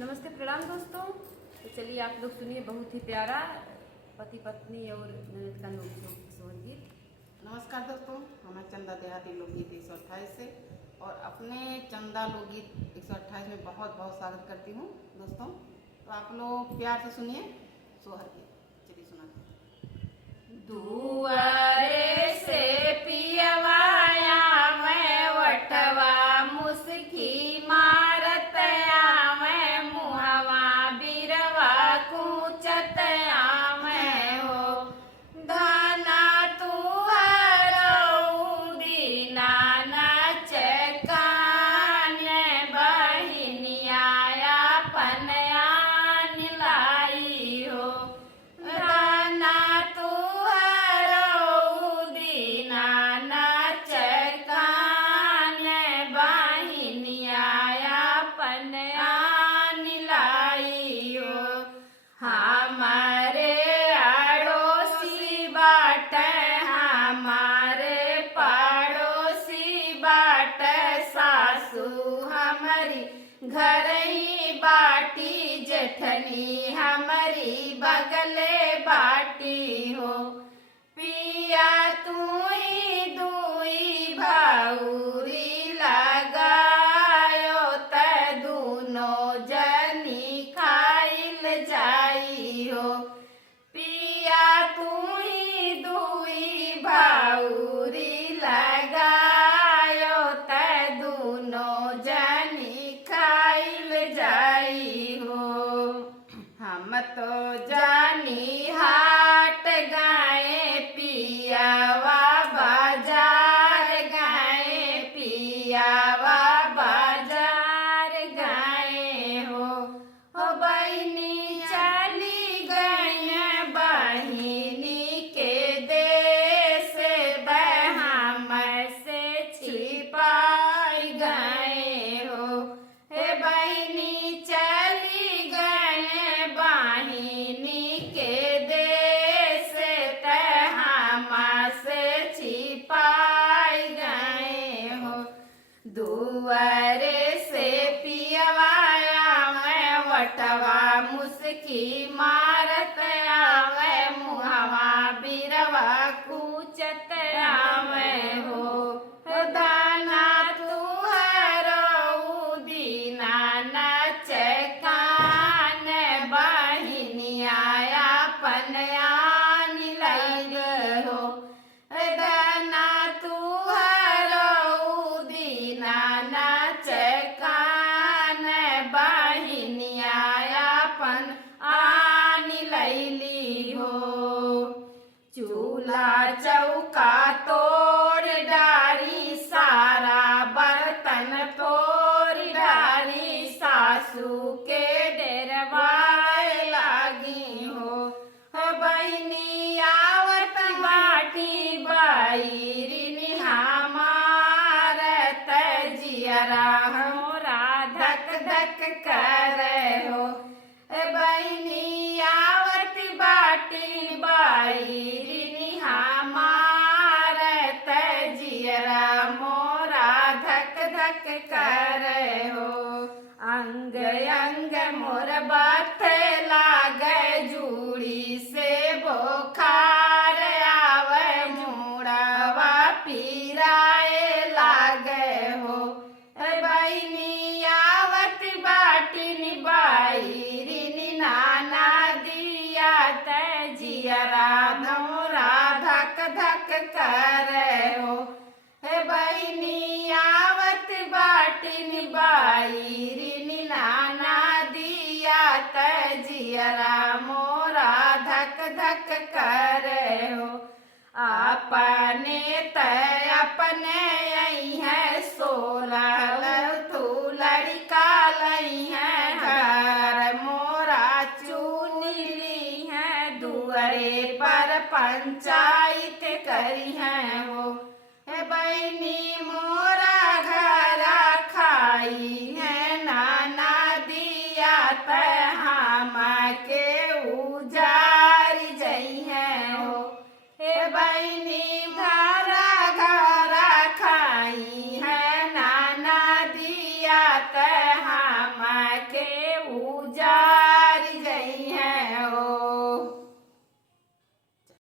नमस्ते, प्रणाम दोस्तों। तो चलिए आप लोग सुनिए बहुत ही प्यारा पति पत्नी और ननद का नोक-झोंक सोहर गीत। नमस्कार दोस्तों, हमें चंदा देहाती लोकगीत 128 से और अपने चंदा लोकगीत 128 में बहुत बहुत स्वागत करती हूँ दोस्तों। तो आप लोग प्यार से सुनिए सोहर गीत। चलिए सुनाते हैं। दुआरे से पियवाया मैं वटवा मुस्की मारत आवे मुहवा बिरवा कूचत आवे हो धना तुहरऊ दीना नच कान्य बहिनिया पनयान लाई हो धना तुहरऊ दीना नच कान्य बहिनिया पनयान लाई हो हमारे अड़ोसी बाट हमारे पड़ोसी बाट सासू हमारी घर ही बाटी जेठनी हमारी बगले बाटी हो पिया तू ही दुई भाउरी लगायो त दूनो जनी खाइल जाई हो पिया तू ही दुई भाउरी लगायो त दूनो जनी खाइल जाई हो हम तो जानी हाट गाए पियावा बाजार गाए पियावा बाजार गाए हो बहिनी चली गई बहिनी के देश बहम से छिपाई गए हो हे बहिनी चली गए बहिनी के देश तहमा से छिपाई गए हो दुआरे से पियवाया मैं वटवा मुस्की मारत आवे मुहवा बिरवा कूचत आवे हो दाना तुहरऊ दीना नच कान बहिनिया पनयान लग हो दाना तुहरऊ दीना नच कान बहिनिया पन आन लैली हो चूल्हा चौका तोड़ डारी सारा बर्तन तोड़ डारी सासू के डेरवाए लागी हो बहिनी आवत बाटी बैरिनी हमार जियरा मोरा धक धक कर हो बहिनी आवत बाटी बैरिनी हमार जियरा मोरा धक धक कर हो अंग अंग मोर बात लागे जूड़ी से बोखार आवे मुड़वा पीराए लागे हो बहिनी आवत बाटी बैरिनी नाना दिया त जियरा मोरा धक धक कर हो बहिनी आवत बाटी बैरिनी नाना दिया त जियरा मोरा धक धक कर हो अपने त अपने आई है सोलह तू लड़का लई है घर मोरा चुनली है दुआरे पर पंचायत करी है हो बहिनी मोरा घर खाई है नाना दिया त हम के उजार जई है हो बहिनी मोरा घर खाई है नाना दिया त हम के उजाला